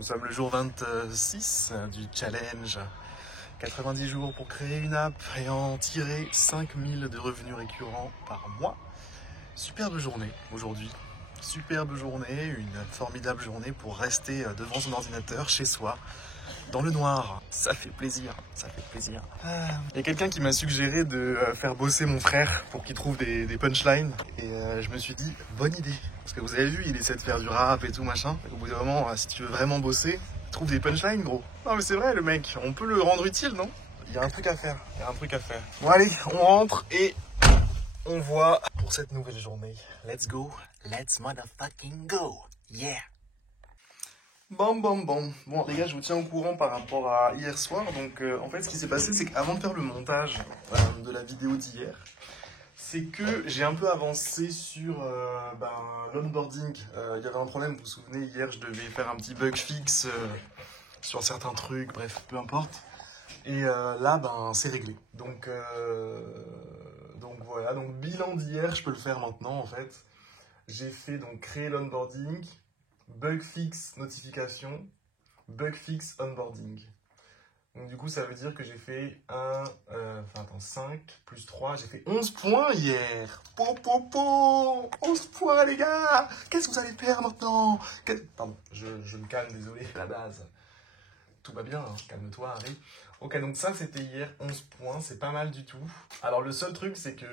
Nous sommes le jour 26 du challenge. 90 jours pour créer une app et en tirer 5000 de revenus récurrents par mois. Superbe journée aujourd'hui. Superbe journée, une formidable journée pour rester devant son ordinateur chez soi, dans le noir. Ça fait plaisir, ça fait plaisir. Il y a quelqu'un qui m'a suggéré de faire bosser mon frère pour qu'il trouve des punchlines. Et je me suis dit, bonne idée. Parce que vous avez vu, il essaie de faire du rap et tout machin. Et au bout d'un moment, si tu veux vraiment bosser, trouve des punchlines, gros. Non mais c'est vrai, le mec, on peut le rendre utile, non? Il y a un truc à faire, il y a un truc à faire. Bon allez, on rentre et on voit pour cette nouvelle journée. Let's go, let's motherfucking go, yeah. Bon, les gars, je vous tiens au courant par rapport à hier soir. Donc, en fait, ce qui s'est passé, c'est qu'avant de faire le montage de la vidéo d'hier, c'est que j'ai un peu avancé sur l'onboarding. Il y avait un problème, vous vous souvenez, hier, je devais faire un petit bug fixe sur certains trucs, bref, peu importe. Et là, c'est réglé. Donc voilà, donc bilan d'hier, je peux le faire maintenant, en fait. J'ai fait donc créer l'onboarding, bug fix notification, bug fix onboarding. Donc du coup, ça veut dire que j'ai fait 5 plus 3, j'ai fait 11 points hier. 11 points les gars. Qu'est-ce que vous allez faire maintenant? Pardon, je me calme, désolé, la base. Tout va bien, hein, calme-toi Harry. Ok, donc ça c'était hier, 11 points, c'est pas mal du tout. Alors le seul truc c'est que,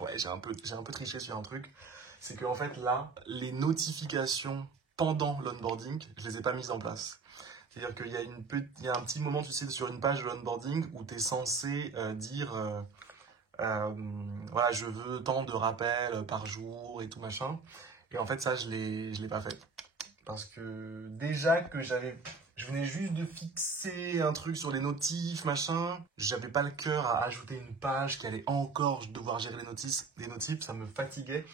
ouais, j'ai un peu triché sur un truc. C'est qu'en fait là, les notifications pendant l'onboarding, je les ai pas mises en place. C'est-à-dire qu'il y a un petit moment, tu sais, sur une page de l'onboarding où tu es censé dire voilà, je veux tant de rappels par jour et tout machin. Et en fait, ça, je l'ai pas fait. Parce que déjà que je venais juste de fixer un truc sur les notifs, machin. J'avais pas le cœur à ajouter une page qui allait encore devoir gérer les notifs, ça me fatiguait.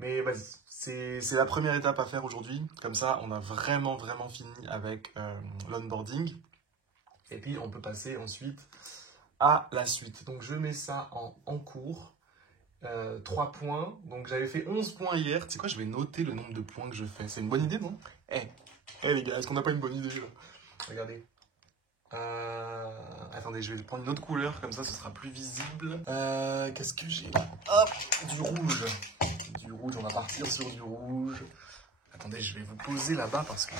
Mais vas-y, c'est la première étape à faire aujourd'hui. Comme ça, on a vraiment fini avec l'onboarding. Et puis, on peut passer ensuite à la suite. Donc, je mets ça en cours. 3 points. Donc, j'avais fait 11 points hier. Tu sais quoi, je vais noter le nombre de points que je fais. C'est une bonne idée, non? Les gars, est-ce qu'on n'a pas une bonne idée là? Regardez. Attendez, je vais prendre une autre couleur, comme ça, ce sera plus visible. Qu'est-ce que j'ai? Hop, du rouge. Du rouge, on va partir sur du rouge. Attendez, je vais vous poser là-bas parce que...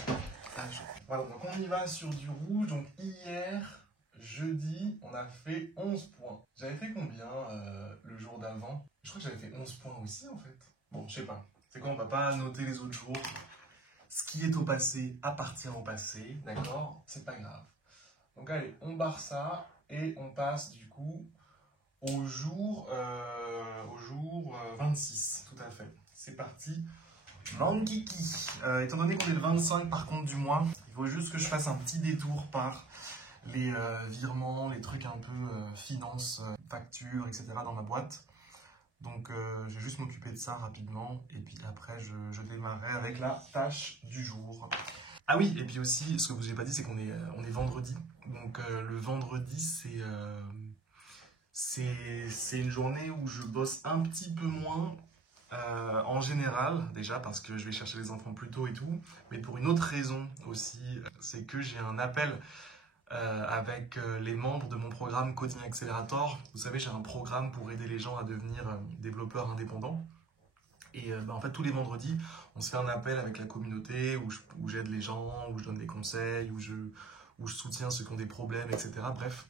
Voilà, donc on y va sur du rouge. Donc hier, jeudi, on a fait 11 points. J'avais fait combien le jour d'avant? Je crois que j'avais fait 11 points aussi, en fait. Bon, je sais pas. C'est quoi, on va pas noter les autres jours. Ce qui est au passé appartient au passé, d'accord? C'est pas grave. Donc allez, on barre ça et on passe du coup au jour 26, tout à fait. C'est parti. Mon kiki. Étant donné qu'on est le 25 par contre du mois, il faut juste que je fasse un petit détour par les virements, les trucs un peu finances, factures, etc. dans ma boîte. Donc je vais juste m'occuper de ça rapidement et puis après je démarrerai avec la tâche du jour. Ah oui, et puis aussi, ce que je vous ai pas dit, c'est qu'on est vendredi. Donc le vendredi, c'est une journée où je bosse un petit peu moins en général, déjà parce que je vais chercher les enfants plus tôt et tout, mais pour une autre raison aussi, c'est que j'ai un appel avec les membres de mon programme Coding Accelerator. Vous savez, j'ai un programme pour aider les gens à devenir développeurs indépendants. Et en fait, tous les vendredis, on se fait un appel avec la communauté où j'aide les gens, où je donne des conseils, où je soutiens ceux qui ont des problèmes, etc. Bref,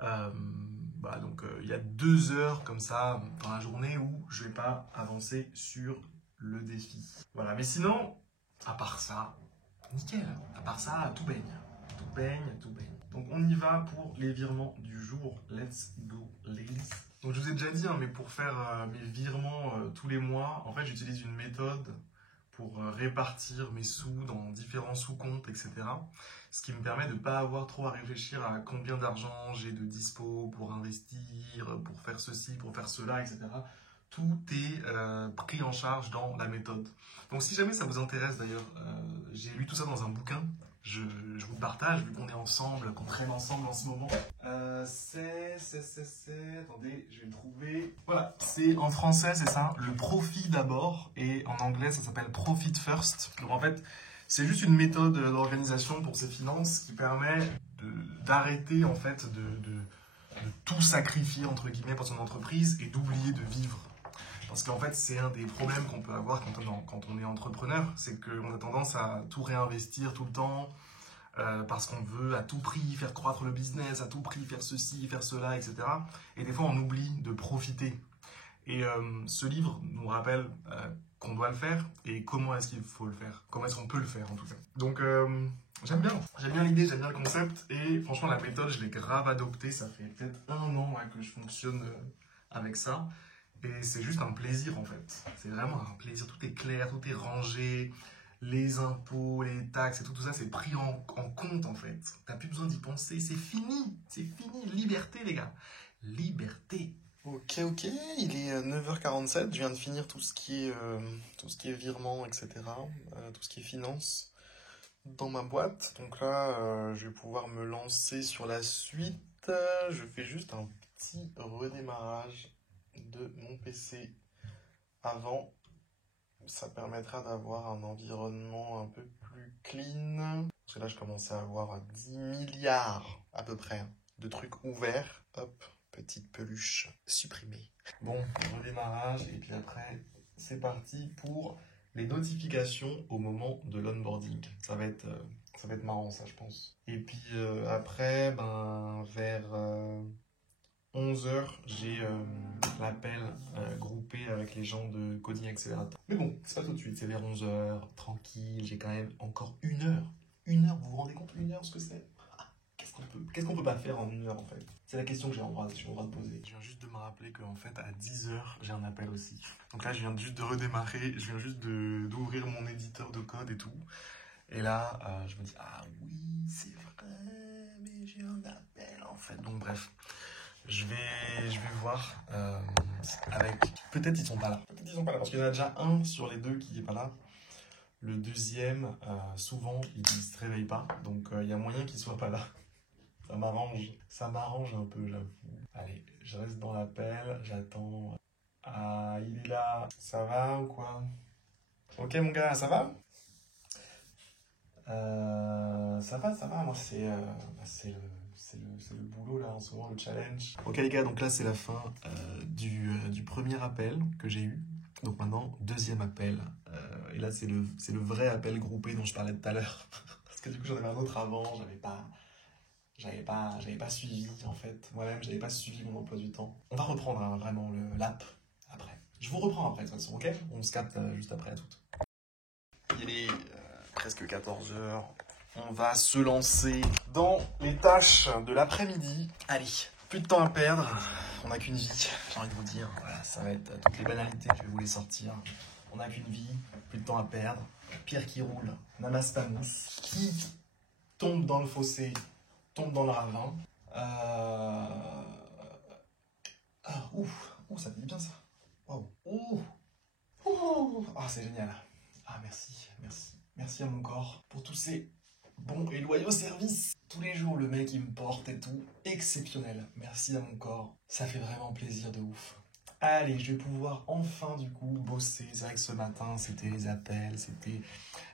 donc il y a 2 heures comme ça dans la journée où je ne vais pas avancer sur le défi. Voilà, mais sinon, à part ça, nickel. À part ça, tout baigne. Tout baigne, tout baigne. Donc on y va pour les virements du jour. Let's go, ladies. Donc je vous ai déjà dit, hein, mais pour faire mes virements tous les mois, en fait j'utilise une méthode pour répartir mes sous dans différents sous-comptes, etc. Ce qui me permet de ne pas avoir trop à réfléchir à combien d'argent j'ai de dispo pour investir, pour faire ceci, pour faire cela, etc. Tout est pris en charge dans la méthode. Donc si jamais ça vous intéresse d'ailleurs, j'ai lu tout ça dans un bouquin. Je vous le partage, vu qu'on est ensemble, qu'on traîne ensemble en ce moment. Attendez, je vais le trouver. Voilà, en français, c'est ça, le profit d'abord, et en anglais, ça s'appelle Profit First. Donc en fait, C'est juste une méthode d'organisation pour ses finances qui permet d'arrêter en fait de tout sacrifier entre guillemets pour son entreprise et d'oublier de vivre. Parce qu'en fait, c'est un des problèmes qu'on peut avoir quand on est entrepreneur, c'est qu'on a tendance à tout réinvestir tout le temps, parce qu'on veut à tout prix faire croître le business, à tout prix faire ceci, faire cela, etc. Et des fois, on oublie de profiter. Et ce livre nous rappelle qu'on doit le faire et comment est-ce qu'il faut le faire, comment est-ce qu'on peut le faire en tout cas. Donc j'aime bien l'idée, j'aime bien le concept et franchement la méthode je l'ai grave adoptée, ça fait peut-être 1 an là, que je fonctionne avec ça et c'est juste un plaisir en fait, c'est vraiment un plaisir, tout est clair, tout est rangé, les impôts, les taxes et tout ça c'est pris en compte en fait, t'as plus besoin d'y penser, c'est fini, liberté les gars, liberté. Ok, il est 9h47, je viens de finir tout ce qui est virement, etc., tout ce qui est finance dans ma boîte. Donc là, je vais pouvoir me lancer sur la suite. Je fais juste un petit redémarrage de mon PC avant. Ça permettra d'avoir un environnement un peu plus clean. Parce que là, je commençais à avoir 10 milliards à peu près de trucs ouverts. Hop. Petite peluche supprimée. Bon, redémarrage, et puis après, c'est parti pour les notifications au moment de l'onboarding. Ça va être marrant, ça, je pense. Et puis après, vers 11h, j'ai l'appel groupé avec les gens de Coding Accelerator. Mais bon, c'est pas tout de suite, c'est vers 11h, tranquille, j'ai quand même encore 1 heure. 1 heure, vous vous rendez compte 1 heure ce que c'est? Qu'est-ce qu'on peut pas faire en 1 heure en fait? C'est la question que j'ai le droit de poser. Je viens juste de me rappeler qu'en fait à 10h j'ai un appel aussi. Donc là je viens juste de redémarrer, je viens juste d'ouvrir mon éditeur de code et tout. Et là je me dis ah oui c'est vrai mais j'ai un appel en fait. Donc bref, je vais voir avec... Peut-être ils sont pas là. Parce qu'il y en a déjà un sur les 2 qui est pas là. Le deuxième, souvent il se réveille pas. Donc il y a moyen qu'il soit pas là. Ça m'arrange un peu, j'avoue. Allez, je reste dans l'appel, j'attends. Ah, il est là. Ça va ou quoi? Ok, mon gars, ça va? Ça va. Moi, c'est le boulot, là, en ce moment, le challenge. Ok, les gars, donc là, c'est la fin du premier appel que j'ai eu. Donc maintenant, deuxième appel. Et là, c'est le vrai appel groupé dont je parlais tout à l'heure. Parce que du coup, j'en avais un autre avant, j'avais pas suivi en fait, moi-même j'avais pas suivi mon emploi du temps. On va reprendre hein, vraiment l'app après. Je vous reprends après de toute façon, ok? On se capte juste après à toutes. Il est presque 14h, on va se lancer dans les tâches de l'après-midi. Allez, plus de temps à perdre, on n'a qu'une vie, j'ai envie de vous dire. Voilà, ça va être toutes les banalités, je vais vous les sortir. On n'a qu'une vie, plus de temps à perdre. Pierre qui roule, n'amasse pas mousse. Qui tombe dans le fossé tombe dans le ravin. Ça fait du bien ça. Wow. Ah, c'est génial. Ah, merci à mon corps pour tous ces bons et loyaux services. Tous les jours, le mec, il me porte et tout. Exceptionnel. Merci à mon corps. Ça fait vraiment plaisir de ouf. Allez, je vais pouvoir enfin, du coup, bosser. C'est vrai que ce matin, c'était les appels, c'était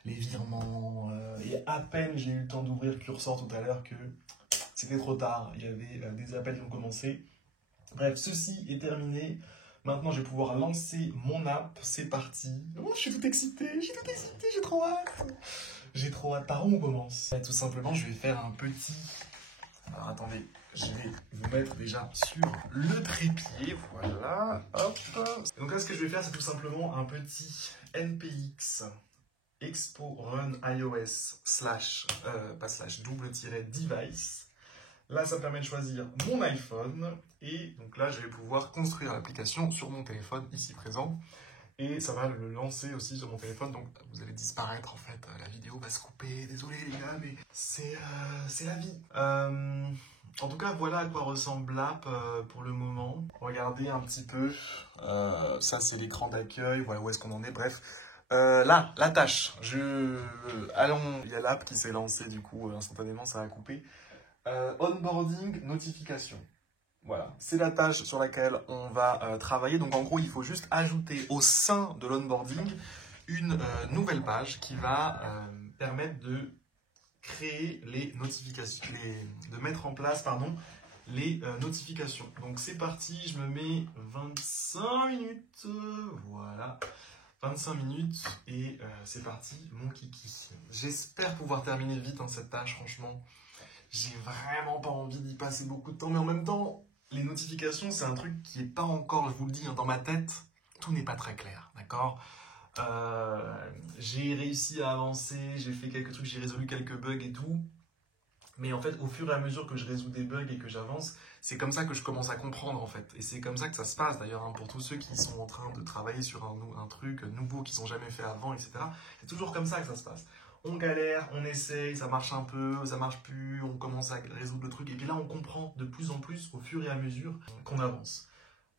les virements. Et à peine j'ai eu le temps d'ouvrir Cursor tout à l'heure que c'était trop tard. Il y avait des appels qui ont commencé. Bref, ceci est terminé. Maintenant, je vais pouvoir lancer mon app. C'est parti. Oh, je suis tout excité. J'ai trop hâte. Par où on commence? Tout simplement, je vais faire un petit... Alors, attendez. Je vais vous mettre déjà sur le trépied. Voilà. Hop. Donc là, ce que je vais faire, c'est tout simplement un petit NPX Expo Run iOS /device. Là, ça me permet de choisir mon iPhone. Et donc là, je vais pouvoir construire l'application sur mon téléphone, ici présent. Et ça va le lancer aussi sur mon téléphone. Donc, vous allez disparaître, en fait. La vidéo va se couper. Désolé, les gars, mais c'est la vie. En tout cas, voilà à quoi ressemble l'app pour le moment. Regardez un petit peu. Ça, c'est l'écran d'accueil. Voilà où est-ce qu'on en est. Bref. Là, la tâche. Allons, il y a l'app qui s'est lancée, du coup, instantanément, ça a coupé. Onboarding, notification. Voilà, c'est la tâche sur laquelle on va travailler. Donc en gros, il faut juste ajouter au sein de l'onboarding une nouvelle page qui va permettre de créer les notifications, de mettre en place, les notifications. Donc c'est parti, je me mets 25 minutes, voilà, 25 minutes et c'est parti, mon kiki. J'espère pouvoir terminer vite cette tâche, franchement. J'ai vraiment pas envie d'y passer beaucoup de temps, mais en même temps, les notifications, c'est un truc qui est pas encore, je vous le dis, dans ma tête, tout n'est pas très clair, d'accord ? J'ai réussi à avancer, j'ai fait quelques trucs, j'ai résolu quelques bugs et tout. Mais en fait, au fur et à mesure que je résous des bugs et que j'avance, c'est comme ça que je commence à comprendre en fait. Et c'est comme ça que ça se passe d'ailleurs, pour tous ceux qui sont en train de travailler sur un truc nouveau qu'ils n'ont jamais fait avant, etc. C'est toujours comme ça que ça se passe. On galère, on essaye, ça marche un peu, ça marche plus, on commence à résoudre le truc. Et puis là, on comprend de plus en plus au fur et à mesure qu'on avance.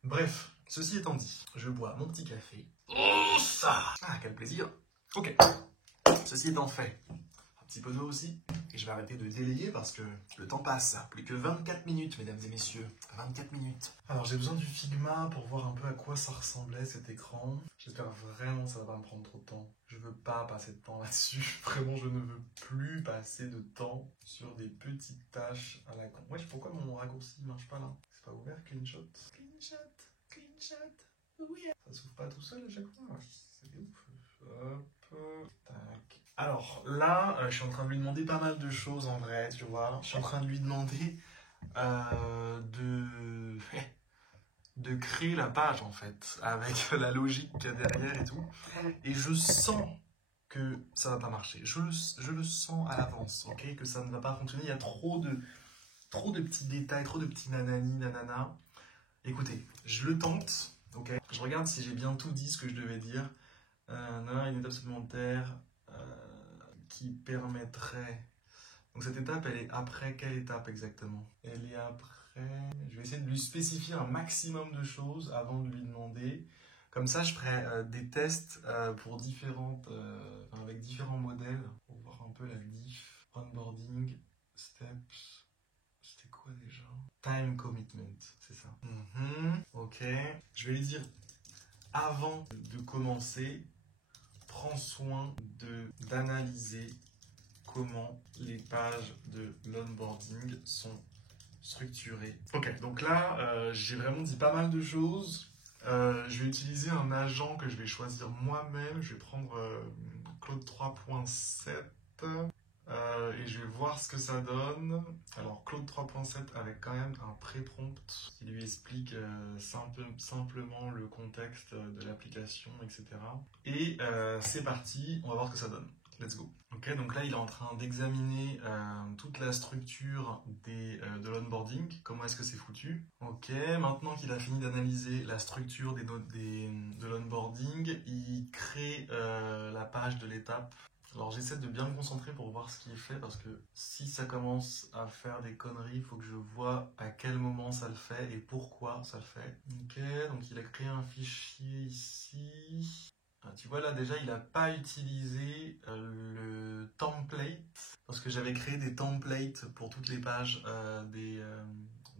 Bref, ceci étant dit, je bois mon petit café. Oh ça! Ah, quel plaisir! Ok, ceci étant fait, un petit peu d'eau aussi, et je vais arrêter de délayer parce que le temps passe. Plus que 24 minutes, mesdames et messieurs, 24 minutes. Alors j'ai besoin du Figma pour voir un peu à quoi ça ressemblait cet écran. J'espère vraiment que ça va pas me prendre trop de temps. Je veux pas passer de temps là-dessus, vraiment je ne veux plus passer de temps sur des petites tâches à la con. Wesh, pourquoi mon raccourci marche pas là? C'est pas ouvert, clean shot. Clean shot, clean shot, oui. Ça s'ouvre pas tout seul à chaque fois, c'est ouf. Hop, tac. Alors là, je suis en train de lui demander pas mal de choses en vrai, tu vois. Je suis en train de lui demander de créer la page en fait, avec la logique derrière et tout. Et je sens que ça va pas marcher. Je le sens à l'avance, ok, que ça ne va pas fonctionner. Il y a trop de petits détails, trop de petits nanani, nanana. Écoutez, je le tente, ok. Je regarde si j'ai bien tout dit ce que je devais dire. Une étape supplémentaire qui permettrait... Donc cette étape, elle est après quelle étape exactement? Elle est après... Je vais essayer de lui spécifier un maximum de choses avant de lui demander. Comme ça, je ferai des tests pour avec différents modèles pour voir un peu la diff. Onboarding, steps, c'était quoi déjà? Time commitment, c'est ça. Ok. Je vais lui dire, avant de commencer, prends soin d'analyser comment les pages de l'onboarding sont structurées. Ok, donc là, j'ai vraiment dit pas mal de choses. Je vais utiliser un agent que je vais choisir moi-même. Je vais prendre Claude 3.7 et je vais voir ce que ça donne. Alors Claude 3.7 avec quand même un pré-prompt qui lui explique simplement le contexte de l'application, etc. Et c'est parti, on va voir ce que ça donne. Let's go. Ok, donc là il est en train d'examiner toute la structure de l'onboarding, comment est-ce que c'est foutu. Ok, maintenant qu'il a fini d'analyser la structure de l'onboarding, il crée la page de l'étape. Alors j'essaie de bien me concentrer pour voir ce qui est fait parce que si ça commence à faire des conneries, il faut que je vois à quel moment ça le fait et pourquoi ça le fait. Ok, donc il a créé un fichier ici. Tu vois là déjà il n'a pas utilisé le template parce que j'avais créé des templates pour toutes les pages de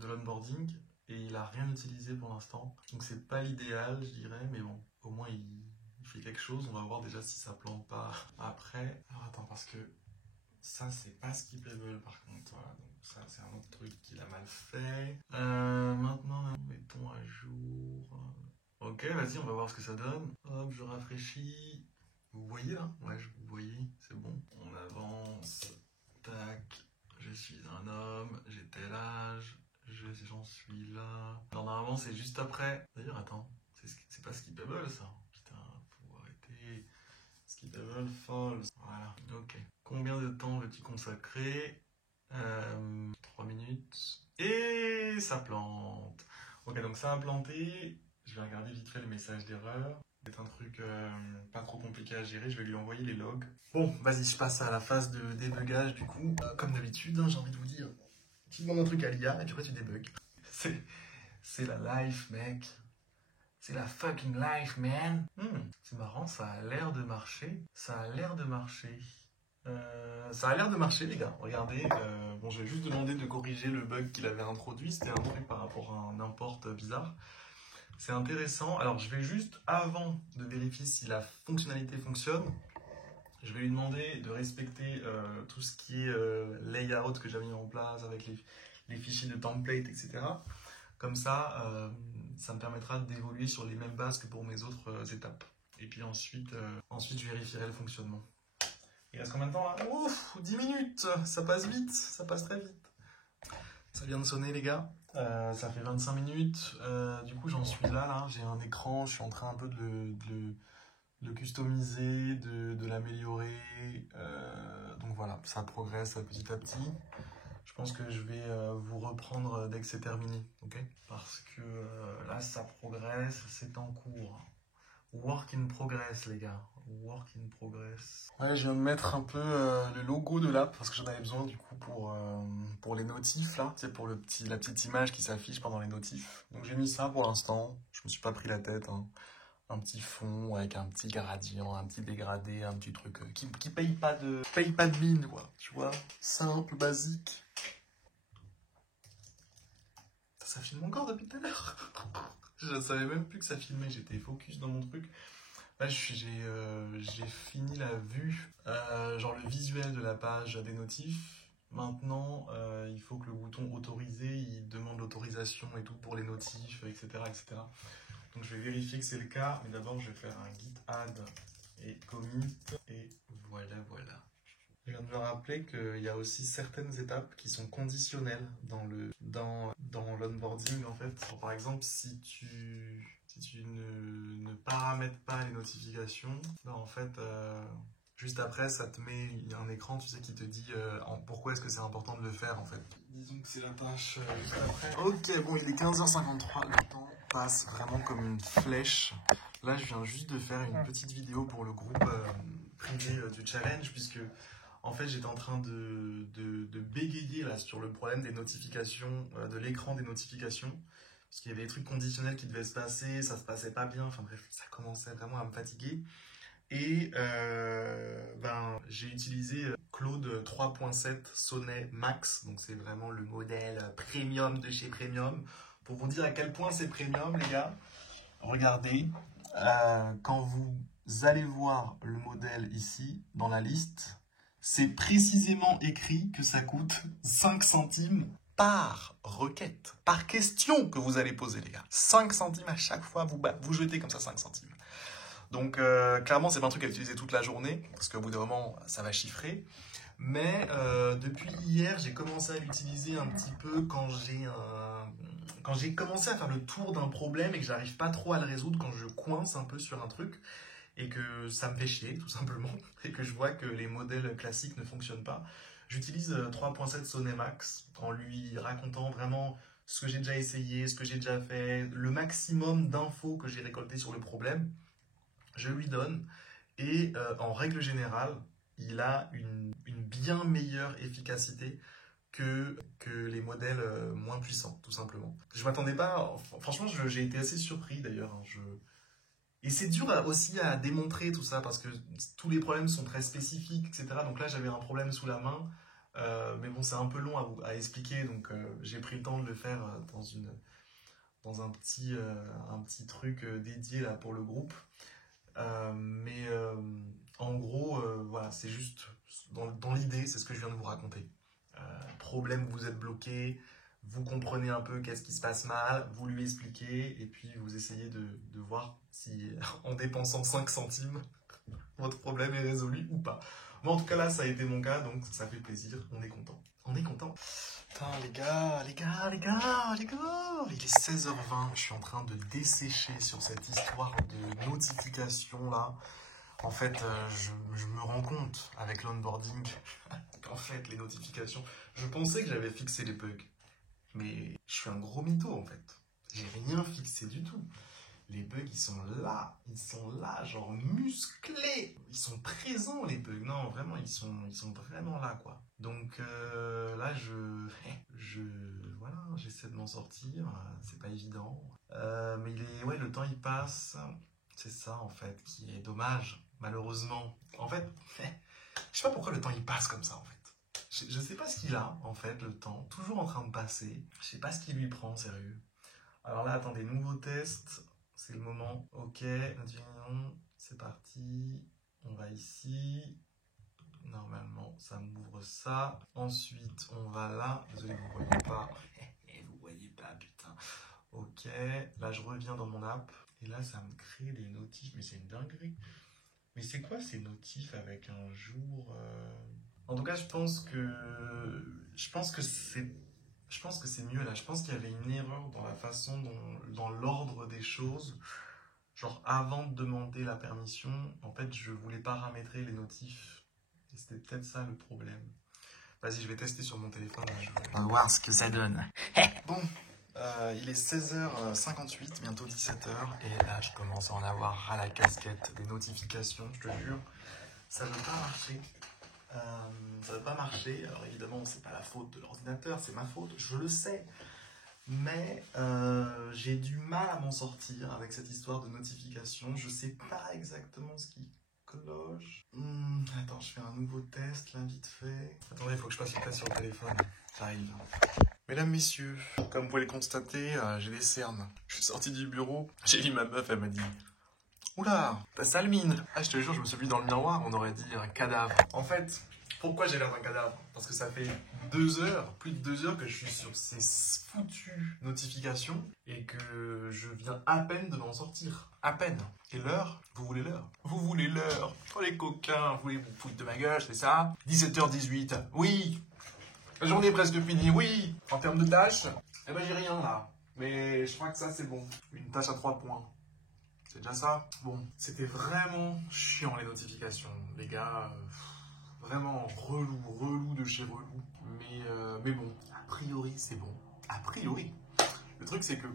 l'onboarding et il n'a rien utilisé pour l'instant. Donc c'est pas l'idéal je dirais, mais bon, au moins il fait quelque chose, on va voir déjà si ça plante pas après. Alors attends, parce que ça c'est pas Skippable par contre, voilà, donc ça c'est un autre truc qu'il a mal fait. Maintenant mettons à jour. Ok, vas-y, on va voir ce que ça donne. Hop, je rafraîchis. Vous voyez là? Ouais, vous voyez, c'est bon. On avance. Tac. Je suis un homme, j'ai tel âge. J'en suis là. Alors normalement c'est juste après. D'ailleurs, attends, c'est pas Skippable ça. Skippable, false. Voilà, ok. Combien de temps veux-tu consacrer 3 minutes. Et ça plante. Ok, donc ça a planté. Je vais regarder vite fait les messages d'erreur. C'est un truc pas trop compliqué à gérer. Je vais lui envoyer les logs. Bon, vas-y, je passe à la phase de débugage du coup. Comme d'habitude, j'ai envie de vous dire. Tu demandes un truc à l'IA et puis après tu débugs. C'est la life, mec. C'est la fucking life, man. C'est marrant, ça a l'air de marcher. Ça a l'air de marcher. Les gars. Regardez. Bon, j'ai juste demandé de corriger le bug qu'il avait introduit. C'était un truc par rapport à un import bizarre. C'est intéressant. Alors, je vais juste, avant de vérifier si la fonctionnalité fonctionne, Je vais lui demander de respecter tout ce qui est layout que j'avais mis en place avec les fichiers de template, etc. Comme ça, ça me permettra d'évoluer sur les mêmes bases que pour mes autres étapes. Et puis ensuite, je vérifierai le fonctionnement. Il reste combien de temps là? Ouf, 10 minutes! Ça passe vite, ça passe très vite. Ça vient de sonner les gars. Ça fait 25 minutes. Du coup, j'en suis là. J'ai un écran, je suis en train un peu de le customiser, de l'améliorer. Donc voilà, ça progresse petit à petit. Je pense que je vais vous reprendre dès que c'est terminé, ok? Parce que là, ça progresse, c'est en cours. Work in progress, les gars. Work in progress. Ouais, je viens de mettre un peu le logo de l'app parce que j'en avais besoin du coup pour les notifs là, tu sais, pour la petite image qui s'affiche pendant les notifs. Donc j'ai mis ça pour l'instant. Je me suis pas pris la tête, hein. Un petit fond avec un petit gradient, un petit dégradé, un petit truc qui paye pas de mine, quoi. Tu vois, simple, basique. Ça filme encore depuis tout à l'heure. Je savais même plus que ça filmait, j'étais focus dans mon truc. Là, j'ai fini la vue, genre le visuel de la page des notifs. Maintenant, il faut que le bouton autoriser, il demande l'autorisation et tout pour les notifs, etc., etc. Donc je vais vérifier que c'est le cas, mais d'abord je vais faire un git add et commit, et voilà. Je viens de me rappeler qu'il y a aussi certaines étapes qui sont conditionnelles dans l'onboarding en fait. Alors, par exemple, si tu ne paramètres pas les notifications, ben, en fait, juste après, ça te met un écran, tu sais, qui te dit pourquoi est-ce que c'est important de le faire en fait. Disons que c'est la tâche juste après. Ok, bon, il est 15h53, le temps passe vraiment comme une flèche. Là, je viens juste de faire une petite vidéo pour le groupe privé du challenge, puisque en fait, j'étais en train de bégayer là, sur le problème des notifications, de l'écran des notifications. Parce qu'il y avait des trucs conditionnels qui devaient se passer, ça se passait pas bien, enfin bref, ça commençait vraiment à me fatiguer. Et j'ai utilisé Claude 3.7 Sonnet Max, donc c'est vraiment le modèle premium de chez Premium. Pour vous dire à quel point c'est premium, les gars, regardez, quand vous allez voir le modèle ici, dans la liste, c'est précisément écrit que ça coûte 5 centimes par requête, par question que vous allez poser, les gars. 5 centimes à chaque fois, vous jetez comme ça 5 centimes. Donc, clairement, c'est pas un truc à utiliser toute la journée, parce qu'au bout d'un moment, ça va chiffrer. Mais depuis hier, j'ai commencé à l'utiliser un petit peu quand j'ai commencé à faire le tour d'un problème et que j'arrive pas trop à le résoudre, quand je coince un peu sur un truc et que ça me fait chier, tout simplement, et que je vois que les modèles classiques ne fonctionnent pas. J'utilise 3.7 Sonnet Max en lui racontant vraiment ce que j'ai déjà essayé, ce que j'ai déjà fait, le maximum d'infos que j'ai récoltées sur le problème. Je lui donne et en règle générale, il a une bien meilleure efficacité que les modèles moins puissants, tout simplement. Je m'attendais pas, franchement, j'ai été assez surpris d'ailleurs. Et c'est dur aussi à démontrer tout ça parce que tous les problèmes sont très spécifiques, etc. Donc là, j'avais un problème sous la main, mais bon, c'est un peu long à expliquer, donc j'ai pris le temps de le faire dans un petit truc dédié là pour le groupe. Mais en gros, voilà, c'est juste dans l'idée, c'est ce que je viens de vous raconter. Problème, vous êtes bloqué, vous comprenez un peu qu'est-ce qui se passe mal, vous lui expliquez, et puis vous essayez de voir si en dépensant 5 centimes, votre problème est résolu ou pas. Moi, en tout cas, là, ça a été mon cas, donc ça fait plaisir, on est content. On est content. Putain, les gars, il est 16h20, je suis en train de dessécher sur cette histoire de notification là. En fait, je me rends compte avec l'onboarding qu'en fait, les notifications, je pensais que j'avais fixé les bugs, mais je suis un gros mytho en fait. J'ai rien fixé du tout. Les bugs, ils sont là, genre musclés. Ils sont présents, les bugs. Non, vraiment, ils sont vraiment là, quoi. Donc là, voilà, j'essaie de m'en sortir. C'est pas évident. Mais ouais, le temps, il passe. C'est ça, en fait, qui est dommage, malheureusement. En fait, je sais pas pourquoi le temps, il passe comme ça, en fait. Je sais pas ce qu'il a, en fait, le temps. Toujours en train de passer. Je sais pas ce qu'il lui prend, sérieux. Alors là, attendez, nouveau test. C'est le moment. Ok, c'est parti. On va ici. Normalement, ça m'ouvre ça. Ensuite, on va là. Désolé, vous voyez pas. Vous voyez pas, putain. Ok. Là, je reviens dans mon app. Et là, ça me crée des notifs. Mais c'est une dinguerie. Mais c'est quoi ces notifs avec un jour En tout cas, je pense que c'est mieux là. Je pense qu'il y avait une erreur dans la façon dans l'ordre des choses. Genre, avant de demander la permission, en fait, je voulais paramétrer les notifs. Et c'était peut-être ça le problème. Vas-y, je vais tester sur mon téléphone. On va voir ce que ça donne. Bon, il est 16h58, bientôt 17h. Et là, je commence à en avoir ras la casquette des notifications, je te jure. Ça ne veut pas marcher. Ça ne veut pas marcher. Alors évidemment, c'est pas la faute de l'ordinateur, c'est ma faute, je le sais. Mais j'ai du mal à m'en sortir avec cette histoire de notification. Je sais pas exactement ce qui cloche. Attends, je fais un nouveau test là vite fait. Attendez, il faut que je passe le test sur le téléphone. J'arrive. Mesdames, messieurs, comme vous pouvez le constater, j'ai des cernes. Je suis sorti du bureau, j'ai vu ma meuf, elle m'a dit « Oula, t'as sale mine !» Ah, je te jure, je me suis vu dans le miroir, on aurait dit un cadavre. En fait, pourquoi j'ai l'air d'un cadavre? Parce que ça fait 2 heures, plus de 2 heures que je suis sur ces foutues notifications et que je viens à peine de m'en sortir. À peine. Et l'heure? Vous voulez l'heure? Vous voulez l'heure? Oh les coquins, vous voulez vous foutre de ma gueule, c'est ça? 17h18, oui. La journée est presque finie, oui. En termes de tâches, eh ben j'ai rien là. Mais je crois que ça c'est bon. Une tâche à 3 points. C'est déjà ça. Bon, c'était vraiment chiant les notifications, les gars. Vraiment relou de chez relou. Mais bon, a priori, c'est bon. A priori. Le truc, c'est que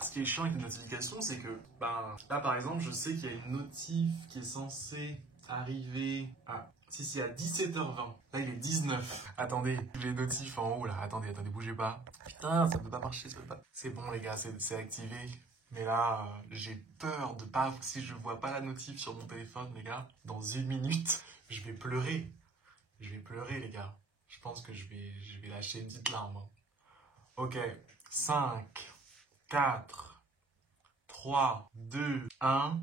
ce qui est chiant avec les notifications, c'est que, là, par exemple, je sais qu'il y a une notif qui est censée arriver à... Si c'est à 17h20. Là, il est 19. Attendez, les notifs en haut, là. Attendez, bougez pas. Putain, ça peut pas marcher, ça peut pas... C'est bon, les gars, c'est activé. Mais là, j'ai peur de pas... Si je vois pas la notif sur mon téléphone, les gars, dans 1 minute... Je vais pleurer. Je vais pleurer, les gars. Je pense que je vais lâcher une petite larme. Ok. 5, 4, 3, 2, 1.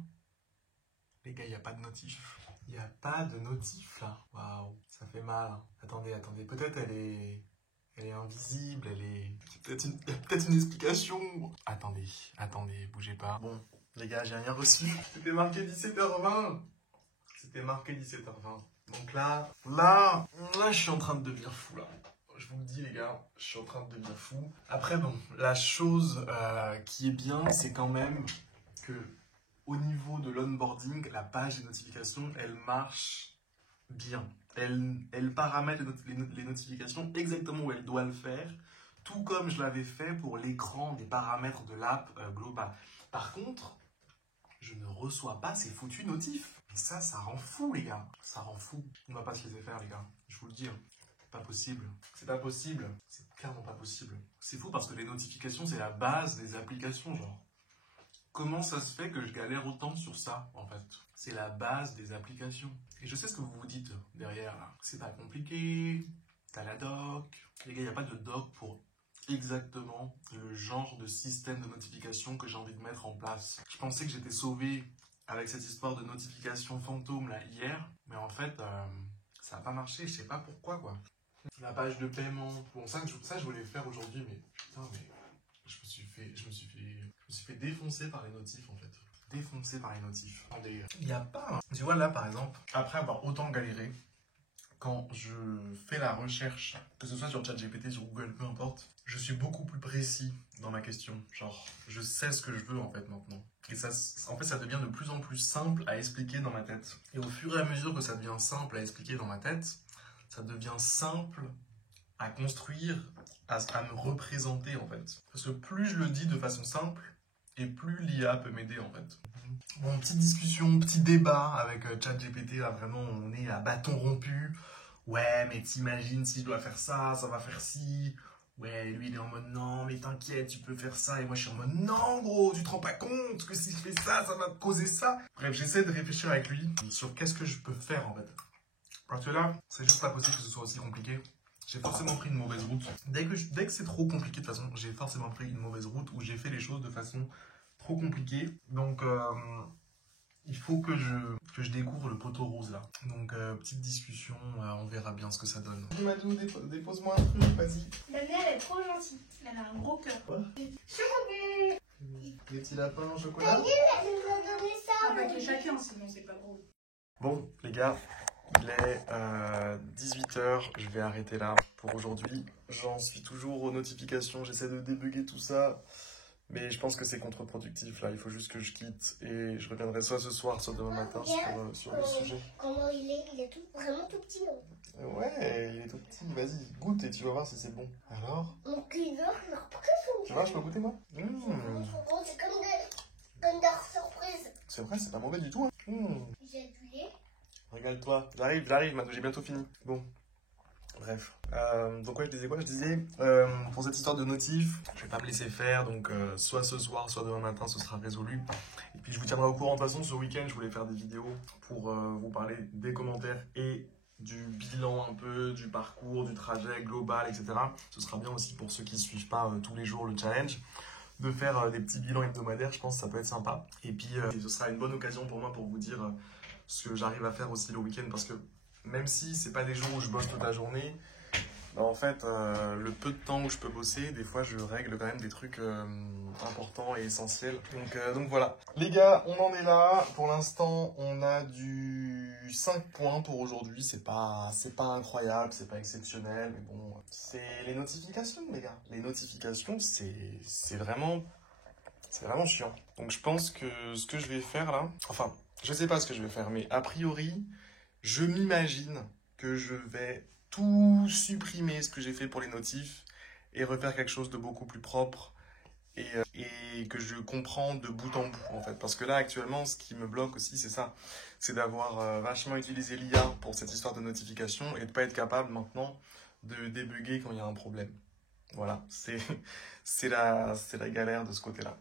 Les gars, il n'y a pas de notif. Il n'y a pas de notif, là. Waouh, ça fait mal. Attendez. Peut-être elle est invisible, il y a peut-être une explication. Attendez, bougez pas. Bon, les gars, j'ai rien reçu. C'était marqué 17h20. C'était marqué 17h20. Donc là, je suis en train de devenir fou, là. Je vous le dis, les gars, je suis en train de devenir fou. Après, bon, la chose qui est bien, c'est quand même que au niveau de l'onboarding, la page des notifications, elle marche bien. Elle paramètre les notifications exactement où elle doit le faire, tout comme je l'avais fait pour l'écran des paramètres de l'app global. Par contre, je ne reçois pas ces foutus notifs. Et ça rend fou, les gars. Ça rend fou. On va pas se laisser faire, les gars. Je vous le dis. Pas possible. C'est pas possible. C'est clairement pas possible. C'est fou parce que les notifications, c'est la base des applications, genre. Comment ça se fait que je galère autant sur ça, en fait? C'est la base des applications. Et je sais ce que vous vous dites derrière, là. C'est pas compliqué. T'as la doc. Les gars, il n'y a pas de doc pour exactement le genre de système de notification que j'ai envie de mettre en place. Je pensais que j'étais sauvé avec cette histoire de notification fantôme là hier, mais en fait ça n'a pas marché, je sais pas pourquoi quoi. La page de paiement, bon ça je voulais faire aujourd'hui, mais putain mais je me suis fait défoncer par les notifs en fait. Défoncer par les notifs. Attendez, il n'y a pas. Tu vois là par exemple, après avoir autant galéré, quand je fais la recherche, que ce soit sur ChatGPT, sur Google, peu importe, je suis beaucoup plus précis dans ma question. Genre, je sais ce que je veux en fait maintenant. Et ça, en fait, ça devient de plus en plus simple à expliquer dans ma tête. Et au fur et à mesure que ça devient simple à expliquer dans ma tête, ça devient simple à construire, à me représenter en fait. Parce que plus je le dis de façon simple, et plus l'IA peut m'aider en fait. Bon, petite discussion, petit débat avec ChatGPT, là vraiment on est à bâton rompu. Ouais, mais t'imagines si je dois faire ça, ça va faire ci. Ouais, lui il est en mode non, mais t'inquiète, tu peux faire ça. Et moi je suis en mode non, gros, tu te rends pas compte que si je fais ça, ça va me causer ça. Bref, j'essaie de réfléchir avec lui sur qu'est-ce que je peux faire en fait. Parce que là, c'est juste pas possible que ce soit aussi compliqué. J'ai forcément pris une mauvaise route. Dès que c'est trop compliqué de toute façon, j'ai forcément pris une mauvaise route où j'ai fait les choses de façon trop compliquée. Donc Il faut que je découvre le poteau rose là. Donc petite discussion, on verra bien ce que ça donne. Madou, dépose-moi un truc, vas-y. La mienne elle est trop gentille. Elle a un gros cœur. Quoi? Chocolat. Les petits lapins au chocolat. Elle nous a donné ça. Ah bah chacun, sinon c'est pas drôle. Bon les gars, il est 18h, je vais arrêter là pour aujourd'hui. J'en suis toujours aux notifications, j'essaie de débugger tout ça. Mais je pense que c'est contre-productif là, il faut juste que je quitte et je reviendrai soit ce soir, soit demain matin sur le sujet. Comment il est tout, vraiment tout petit non? Ouais, il est tout petit, vas-y, goûte et tu vas voir si c'est bon. Alors? Mon cœur, tu vois, je peux goûter moi? C'est comme des surprises. C'est vrai, c'est pas mauvais du tout. Hein. J'ai du lait. Régale-toi, j'arrive, Mado, j'ai bientôt fini. Bon. Bref, donc ouais, je disais quoi? Je disais, pour cette histoire de notif, je vais pas me laisser faire, donc soit ce soir, soit demain matin, ce sera résolu. Et puis je vous tiendrai au courant. De toute façon, ce week-end, je voulais faire des vidéos pour vous parler des commentaires et du bilan un peu, du parcours, du trajet global, etc. Ce sera bien aussi pour ceux qui suivent pas tous les jours le challenge, de faire des petits bilans hebdomadaires, je pense que ça peut être sympa. Et puis, ce sera une bonne occasion pour moi pour vous dire ce que j'arrive à faire aussi le week-end, parce que même si c'est pas des jours où je bosse toute la journée, bah en fait, le peu de temps où je peux bosser, des fois je règle quand même des trucs importants et essentiels. Donc voilà. Les gars, on en est là. Pour l'instant, on a du 5 points pour aujourd'hui. C'est pas incroyable, c'est pas exceptionnel, mais bon, c'est les notifications, les gars. Les notifications, c'est vraiment chiant. Donc je pense que ce que je vais faire là, enfin, je sais pas ce que je vais faire, mais a priori, je m'imagine que je vais tout supprimer ce que j'ai fait pour les notifs et refaire quelque chose de beaucoup plus propre et que je comprends de bout en bout en fait. Parce que là actuellement ce qui me bloque aussi c'est ça, c'est d'avoir vachement utilisé l'IA pour cette histoire de notification et de ne pas être capable maintenant de débugger quand il y a un problème. Voilà, c'est la galère de ce côté-là.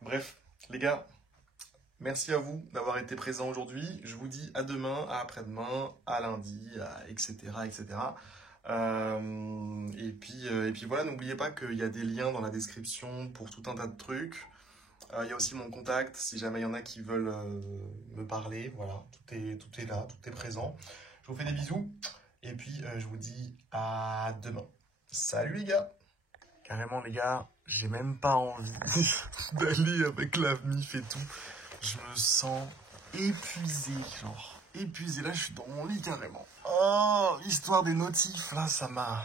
Bref, les gars, merci à vous d'avoir été présents aujourd'hui. Je vous dis à demain, à après-demain, à lundi, etc. etc. Et puis voilà, n'oubliez pas qu'il y a des liens dans la description pour tout un tas de trucs. Il y a aussi mon contact, si jamais il y en a qui veulent me parler. Voilà, tout est là, tout est présent. Je vous fais des bisous. Et puis, je vous dis à demain. Salut les gars! Carrément les gars, j'ai même pas envie d'aller avec la mif et tout. Je me sens épuisé, genre épuisé. Là, je suis dans mon lit carrément. Oh, l'histoire des notifs, là, ça m'a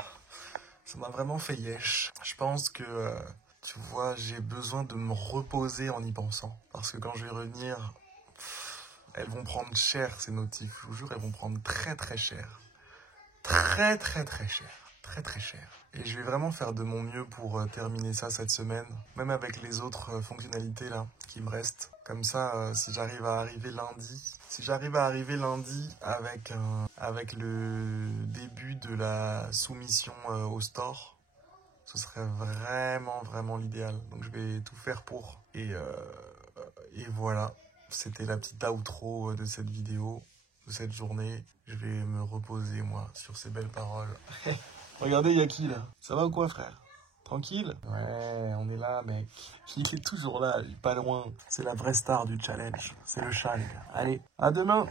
vraiment fait yesh. Je pense que, tu vois, j'ai besoin de me reposer en y pensant. Parce que quand je vais revenir, elles vont prendre cher, ces notifs. Je vous jure, elles vont prendre très très cher. Très très très cher. Très très cher. Et je vais vraiment faire de mon mieux pour terminer ça cette semaine, même avec les autres fonctionnalités là qui me restent. Comme ça, si j'arrive à arriver lundi, avec le début de la soumission au store, ce serait vraiment vraiment l'idéal. Donc je vais tout faire pour. Et voilà, c'était la petite outro de cette vidéo, de cette journée. Je vais me reposer moi sur ces belles paroles. Regardez, il y a qui là? Ça va ou quoi, frère? Tranquille? Ouais, on est là, mec. Il est toujours là, il est pas loin. C'est la vraie star du challenge. C'est le chat, les gars. Allez, à demain!